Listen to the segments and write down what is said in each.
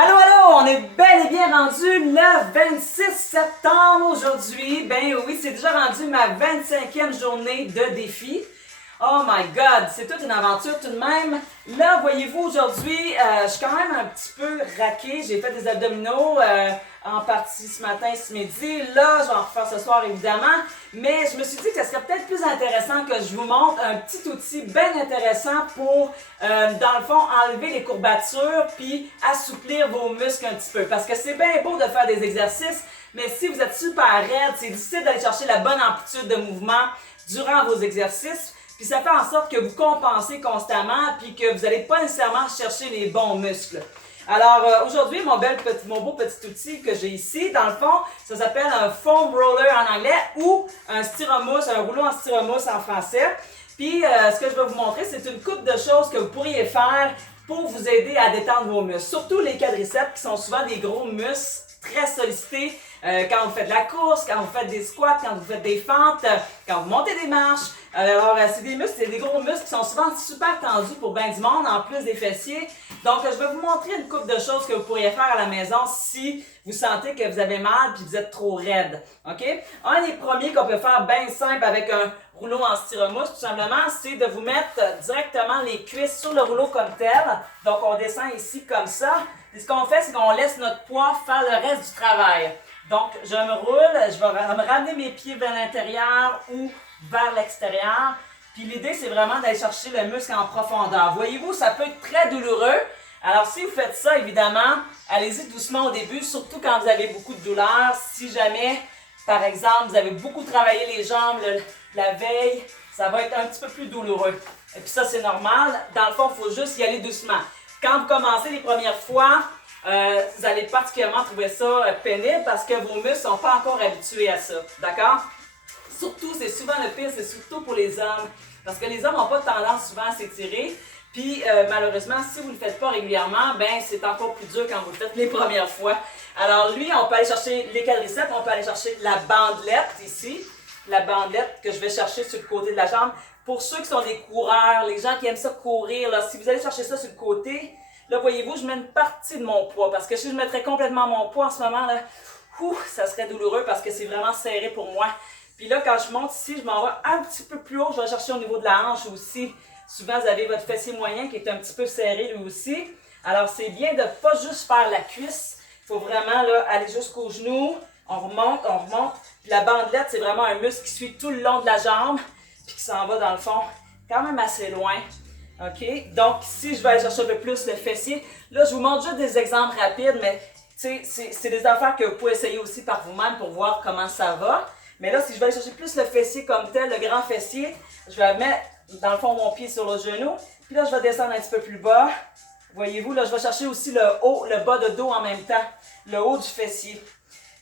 Allô, allô, on est bel et bien rendu le 26 septembre aujourd'hui. Ben oui, c'est déjà rendu ma 25e journée de défi. Oh my God, c'est toute une aventure tout de même. Là, voyez-vous, aujourd'hui, je suis quand même un petit peu raquée. J'ai fait des abdominaux en partie ce matin, ce midi. Là, je vais en refaire ce soir, évidemment. Mais je me suis dit que ce serait peut-être plus intéressant que je vous montre un petit outil bien intéressant pour, dans le fond, enlever les courbatures puis assouplir vos muscles un petit peu. Parce que c'est bien beau de faire des exercices, mais si vous êtes super raide, c'est difficile d'aller chercher la bonne amplitude de mouvement durant vos exercices. Puis ça fait en sorte que vous compensez constamment puis que vous n'allez pas nécessairement chercher les bons muscles. Alors aujourd'hui, mon beau petit outil que j'ai ici, dans le fond, ça s'appelle un foam roller en anglais ou un styromousse, un rouleau en styromousse en français. Puis ce que je vais vous montrer, c'est une couple de choses que vous pourriez faire pour vous aider à détendre vos muscles. Surtout les quadriceps qui sont souvent des gros muscles très sollicités quand vous faites de la course, quand vous faites des squats, quand vous faites des fentes, quand vous montez des marches. Alors, c'est des muscles, c'est des gros muscles qui sont souvent super tendus pour bien du monde, en plus des fessiers. Donc, je vais vous montrer une couple de choses que vous pourriez faire à la maison si vous sentez que vous avez mal et que vous êtes trop raide. OK? Un des premiers qu'on peut faire bien simple avec un rouleau en styromousse, tout simplement, c'est de vous mettre directement les cuisses sur le rouleau comme tel. Donc, on descend ici comme ça. Et ce qu'on fait, c'est qu'on laisse notre poids faire le reste du travail. Donc, je me roule, je vais me ramener mes pieds vers l'intérieur ou vers l'extérieur. Puis l'idée, c'est vraiment d'aller chercher le muscle en profondeur. Voyez-vous, ça peut être très douloureux. Alors, si vous faites ça, évidemment, allez-y doucement au début, surtout quand vous avez beaucoup de douleur. Si jamais, par exemple, vous avez beaucoup travaillé les jambes la veille, ça va être un petit peu plus douloureux. Et puis ça, c'est normal. Dans le fond, il faut juste y aller doucement. Quand vous commencez les premières fois, vous allez particulièrement trouver ça pénible parce que vos muscles ne sont pas encore habitués à ça. D'accord? Surtout, c'est souvent le pire, c'est surtout pour les hommes. Parce que les hommes n'ont pas tendance souvent à s'étirer. Puis, malheureusement, si vous ne le faites pas régulièrement, ben c'est encore plus dur quand vous le faites les premières fois. Alors, lui, on peut aller chercher les quadriceps, on peut aller chercher la bandelette ici. La bandelette que je vais chercher sur le côté de la jambe. Pour ceux qui sont des coureurs, les gens qui aiment ça courir, là, si vous allez chercher ça sur le côté, là, voyez-vous, je mets une partie de mon poids. Parce que si je mettrais complètement mon poids en ce moment, là, ça serait douloureux parce que c'est vraiment serré pour moi. Puis là, quand je monte ici, je m'en vais un petit peu plus haut. Je vais chercher au niveau de la hanche aussi. Souvent, vous avez votre fessier moyen qui est un petit peu serré lui aussi. Alors, c'est bien de ne pas juste faire la cuisse. Il faut vraiment là, aller jusqu'au genou. On remonte, on remonte. Puis la bandelette, c'est vraiment un muscle qui suit tout le long de la jambe. Puis qui s'en va dans le fond quand même assez loin. OK? Donc, ici, je vais aller chercher un peu plus le fessier. Là, je vous montre juste des exemples rapides, mais c'est des affaires que vous pouvez essayer aussi par vous-même pour voir comment ça va. Mais là, si je vais aller chercher plus le fessier comme tel, le grand fessier, je vais mettre dans le fond mon pied sur le genou. Puis là, je vais descendre un petit peu plus bas. Voyez-vous, là, je vais chercher aussi le haut, le bas de dos en même temps. Le haut du fessier.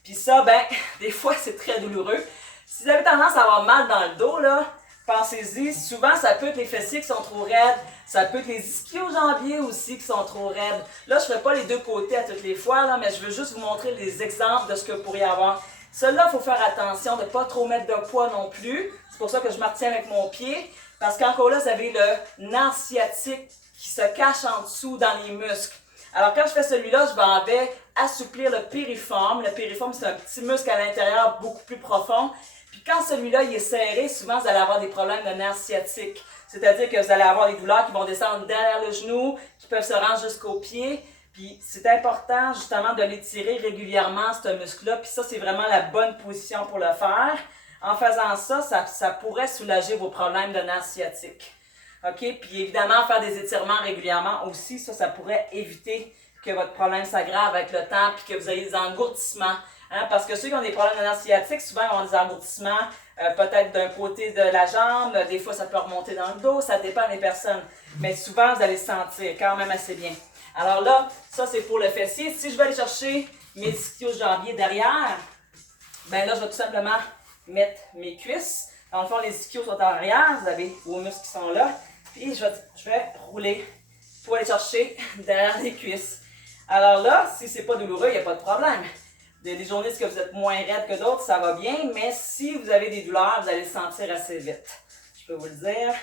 Puis ça, ben, des fois, c'est très douloureux. Si vous avez tendance à avoir mal dans le dos, là, pensez-y. Souvent, ça peut être les fessiers qui sont trop raides. Ça peut être les ischio-jambiers aussi qui sont trop raides. Là, je ne ferai pas les deux côtés à toutes les fois, là, mais je veux juste vous montrer les exemples de ce que vous pourriez avoir. Cela, il faut faire attention de ne pas trop mettre de poids non plus. C'est pour ça que je me retiens avec mon pied. Parce qu'encore là, vous avez le nerf sciatique qui se cache en dessous dans les muscles. Alors, quand je fais celui-là, je vais assouplir le piriforme. Le piriforme, c'est un petit muscle à l'intérieur beaucoup plus profond. Puis quand celui-là il est serré, souvent, vous allez avoir des problèmes de nerf sciatique. C'est-à-dire que vous allez avoir des douleurs qui vont descendre derrière le genou, qui peuvent se rendre jusqu'au pied. Puis c'est important justement de l'étirer régulièrement, ce muscle-là. Puis ça, c'est vraiment la bonne position pour le faire. En faisant ça, ça pourrait soulager vos problèmes de nerfs sciatiques. OK? Puis évidemment, faire des étirements régulièrement aussi, ça pourrait éviter que votre problème s'aggrave avec le temps puis que vous ayez des engourdissements. Hein? Parce que ceux qui ont des problèmes de nerfs sciatiques, souvent, ils ont des engourdissements peut-être d'un côté de la jambe. Des fois, ça peut remonter dans le dos. Ça dépend des personnes. Mais souvent, vous allez le sentir quand même assez bien. Alors là, ça c'est pour le fessier. Si je vais aller chercher mes ischio-jambiers derrière, ben là, je vais tout simplement mettre mes cuisses. Dans le fond, les ischios sont en arrière, vous avez vos muscles qui sont là. Puis je vais rouler pour aller chercher derrière les cuisses. Alors là, si c'est pas douloureux, il n'y a pas de problème. Il y a des journées où vous êtes moins raide que d'autres, ça va bien, mais si vous avez des douleurs, vous allez le sentir assez vite. Je peux vous le dire.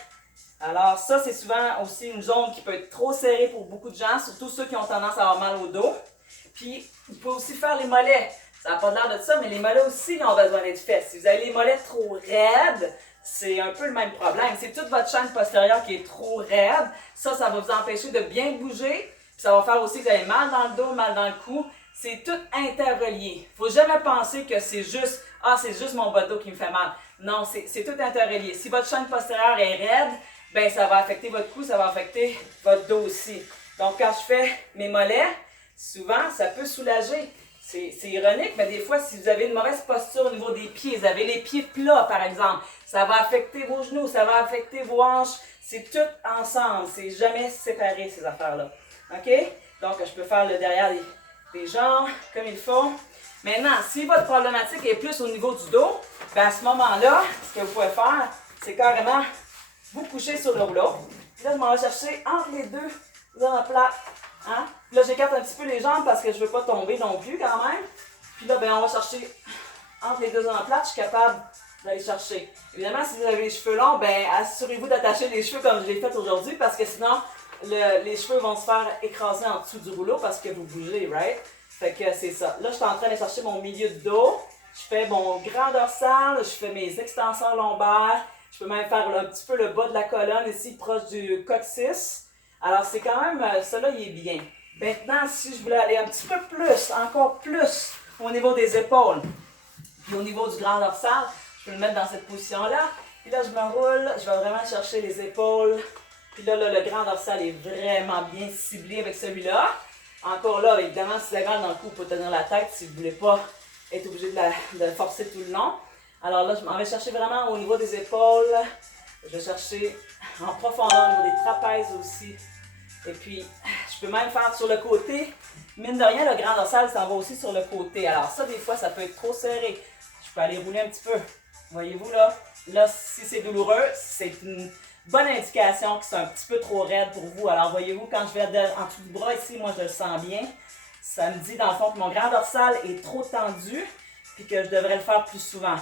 Alors ça, c'est souvent aussi une zone qui peut être trop serrée pour beaucoup de gens, surtout ceux qui ont tendance à avoir mal au dos. Puis, vous pouvez aussi faire les mollets. Ça n'a pas l'air de ça, mais les mollets aussi ils ont besoin d'être faits. Si vous avez les mollets trop raides, c'est un peu le même problème. C'est toute votre chaîne postérieure qui est trop raide. Ça va vous empêcher de bien bouger. Puis ça va faire aussi que vous avez mal dans le dos, mal dans le cou. C'est tout interrelié. Faut jamais penser que c'est juste « Ah, c'est juste mon bas de dos qui me fait mal ». Non, c'est tout interrelié. Si votre chaîne postérieure est raide, ben ça va affecter votre cou, ça va affecter votre dos aussi. Donc quand je fais mes mollets, souvent ça peut soulager. C'est ironique, mais des fois, si vous avez une mauvaise posture au niveau des pieds, vous avez les pieds plats par exemple, ça va affecter vos genoux, ça va affecter vos hanches. C'est tout ensemble, c'est jamais séparé ces affaires-là. OK? Donc je peux faire le derrière des jambes comme il faut. Maintenant, si votre problématique est plus au niveau du dos, ben à ce moment-là, ce que vous pouvez faire, c'est carrément vous coucher sur le rouleau. Puis là, je m'en vais chercher entre les deux omoplates. Hein? Puis là, j'écarte un petit peu les jambes parce que je ne veux pas tomber non plus quand même. Puis là, ben, on va chercher entre les deux omoplates. Je suis capable d'aller chercher. Évidemment, si vous avez les cheveux longs, ben assurez-vous d'attacher les cheveux comme je l'ai fait aujourd'hui parce que sinon, les cheveux vont se faire écraser en dessous du rouleau parce que vous bougez, right? Fait que c'est ça. Là, je suis en train de chercher mon milieu de dos. Je fais mon grand dorsal, je fais mes extenseurs lombaires. Je peux même faire un petit peu le bas de la colonne ici, proche du coccyx. Alors, c'est quand même, ça là, il est bien. Maintenant, si je voulais aller un petit peu plus, encore plus, au niveau des épaules, puis au niveau du grand dorsal, je peux le mettre dans cette position-là. Puis là, je me roule, je vais vraiment chercher les épaules. Puis là, le grand dorsal est vraiment bien ciblé avec celui-là. Encore là, évidemment, si vous avez mal dans le cou, vous pouvez tenir la tête si vous ne voulez pas être obligé de forcer tout le long. Alors là, je m'en vais chercher vraiment au niveau des épaules. Je vais chercher en profondeur au niveau des trapèzes aussi. Et puis, je peux même faire sur le côté. Mine de rien, le grand dorsal s'en va aussi sur le côté. Alors ça, des fois, ça peut être trop serré. Je peux aller rouler un petit peu. Voyez-vous là? Là, si c'est douloureux, c'est une bonne indication que c'est un petit peu trop raide pour vous. Alors voyez-vous, quand je vais en dessous du bras ici, moi je le sens bien. Ça me dit dans le fond que mon grand dorsal est trop tendu puis que je devrais le faire plus souvent.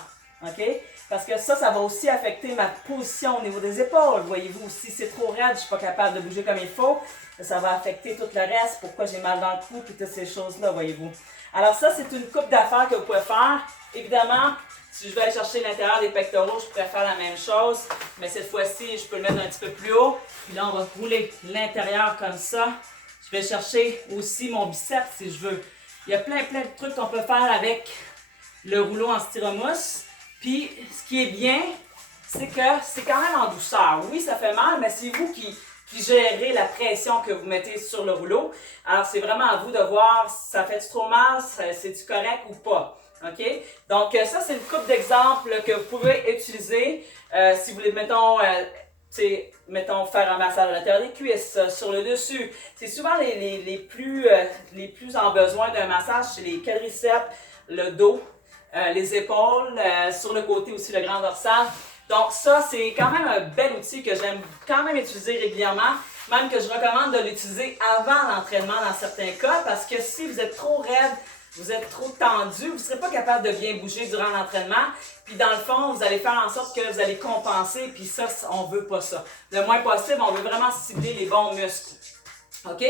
OK? Parce que ça va aussi affecter ma position au niveau des épaules. Voyez-vous, si c'est trop raide, je ne suis pas capable de bouger comme il faut, ça va affecter tout le reste, pourquoi j'ai mal dans le cou, puis toutes ces choses-là, voyez-vous. Alors ça, c'est une coupe d'affaires que vous pouvez faire. Évidemment, si je vais aller chercher l'intérieur des pectoraux, je pourrais faire la même chose, mais cette fois-ci, je peux le mettre un petit peu plus haut. Puis là, on va rouler l'intérieur comme ça. Je vais chercher aussi mon biceps si je veux. Il y a plein de trucs qu'on peut faire avec le rouleau en styromousse. Puis, ce qui est bien, c'est que c'est quand même en douceur. Oui, ça fait mal, mais c'est vous qui gérez la pression que vous mettez sur le rouleau. Alors, c'est vraiment à vous de voir si ça fait trop mal, c'est-tu correct ou pas. OK? Donc, ça, c'est une couple d'exemples que vous pouvez utiliser si vous voulez, mettons, faire un massage à l'intérieur des cuisses, sur le dessus. C'est souvent les plus en besoin d'un massage, c'est les quadriceps, le dos, les épaules, sur le côté aussi le grand dorsal. Donc ça, c'est quand même un bel outil que j'aime quand même utiliser régulièrement, même que je recommande de l'utiliser avant l'entraînement dans certains cas, parce que si vous êtes trop raide, vous êtes trop tendu, vous ne serez pas capable de bien bouger durant l'entraînement. Puis dans le fond, vous allez faire en sorte que vous allez compenser, puis ça, on ne veut pas ça. Le moins possible, on veut vraiment cibler les bons muscles. OK?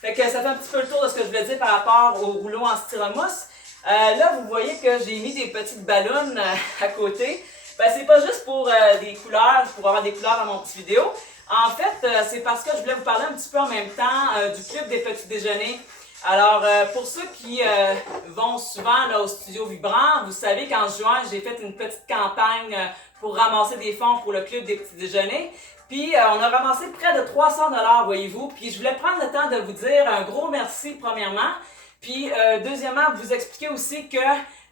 Fait que ça fait un petit peu le tour de ce que je voulais dire par rapport au rouleau en styromousse. Là, vous voyez que j'ai mis des petites ballons à côté. Ben, c'est pas juste pour des couleurs, pour avoir des couleurs dans mon petit vidéo. En fait, c'est parce que je voulais vous parler un petit peu en même temps du club des petits déjeuners. Alors, pour ceux qui vont souvent là, au studio Vibrant, vous savez qu'en juin, j'ai fait une petite campagne pour ramasser des fonds pour le club des petits déjeuners. Puis, on a ramassé près de 300 $, voyez-vous. Puis, je voulais prendre le temps de vous dire un gros merci, premièrement. Puis, deuxièmement, vous expliquer aussi que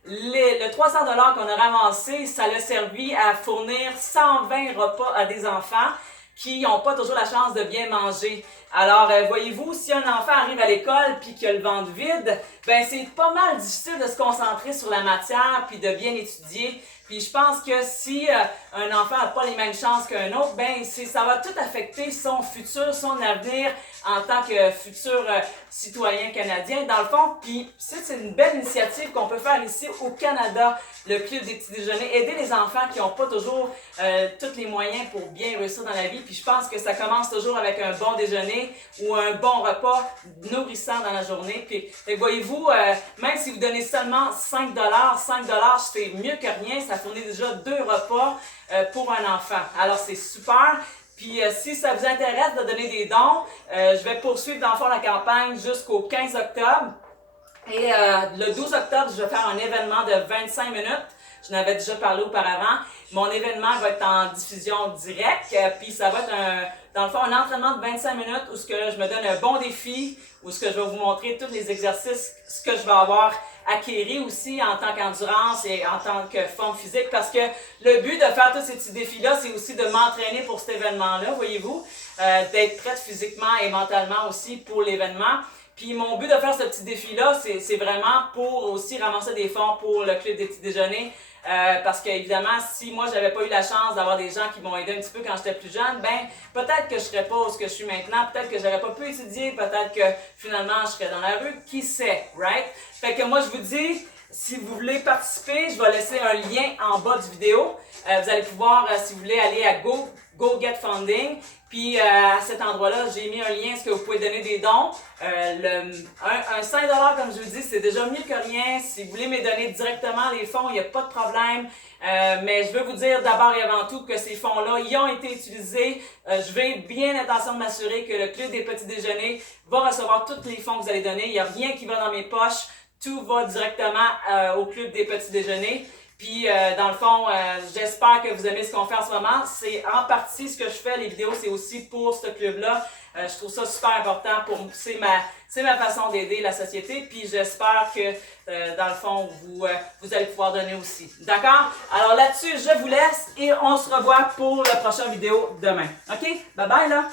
le 300 $ qu'on a ramassé, ça a servi à fournir 120 repas à des enfants qui n'ont pas toujours la chance de bien manger. Alors, voyez-vous, si un enfant arrive à l'école puis qu'il a le ventre vide, ben c'est pas mal difficile de se concentrer sur la matière puis de bien étudier Puis je pense que si un enfant n'a pas les mêmes chances qu'un autre, ben ça va tout affecter son futur, son avenir en tant que futur citoyen canadien, dans le fond. Puis c'est une belle initiative qu'on peut faire ici au Canada, le Club des petits déjeuners, aider les enfants qui n'ont pas toujours tous les moyens pour bien réussir dans la vie. Puis je pense que ça commence toujours avec un bon déjeuner ou un bon repas nourrissant dans la journée. Puis voyez-vous, même si vous donnez seulement 5 c'est mieux que rien. Ça fournit déjà 2 repas pour un enfant. Alors c'est super. Puis si ça vous intéresse de donner des dons, je vais poursuivre dans le fond la campagne jusqu'au 15 octobre. Et le 12 octobre, je vais faire un événement de 25 minutes. Je n'avais déjà parlé auparavant. Mon événement va être en diffusion directe, puis ça va être dans le fond un entraînement de 25 minutes où je me donne un bon défi, où je vais vous montrer tous les exercices, ce que je vais avoir acquéri aussi en tant qu'endurance et en tant que forme physique, parce que le but de faire tous ces petits défis-là, c'est aussi de m'entraîner pour cet événement-là, voyez-vous, d'être prête physiquement et mentalement aussi pour l'événement. Puis mon but de faire ce petit défi-là, c'est vraiment pour aussi ramasser des fonds pour le Club des petits déjeuners. Parce que évidemment, si moi j'avais pas eu la chance d'avoir des gens qui m'ont aidé un petit peu quand j'étais plus jeune, ben peut-être que je serais pas où je suis maintenant, peut-être que j'aurais pas pu étudier, peut-être que finalement je serais dans la rue, qui sait, right? Fait que moi je vous dis, si vous voulez participer, je vais laisser un lien en bas du vidéo. Vous allez pouvoir, si vous voulez, aller à Go Get Funding. Puis à cet endroit-là, j'ai mis un lien, est-ce que vous pouvez donner des dons. Un 5 $ comme je vous dis, c'est déjà mieux que rien. Si vous voulez me donner directement les fonds, il n'y a pas de problème. Mais je veux vous dire d'abord et avant tout que ces fonds-là, ils ont été utilisés. Je vais bien attention de m'assurer que le Club des petits déjeuners va recevoir tous les fonds que vous allez donner. Il n'y a rien qui va dans mes poches. Tout va directement au Club des petits déjeuners. Puis, dans le fond, j'espère que vous aimez ce qu'on fait en ce moment. C'est en partie ce que je fais. Les vidéos, c'est aussi pour ce club-là. Je trouve ça super important. C'est ma façon d'aider la société. Puis, j'espère que, dans le fond, vous allez pouvoir donner aussi. D'accord? Alors là-dessus, je vous laisse et on se revoit pour la prochaine vidéo demain. OK? Bye bye là!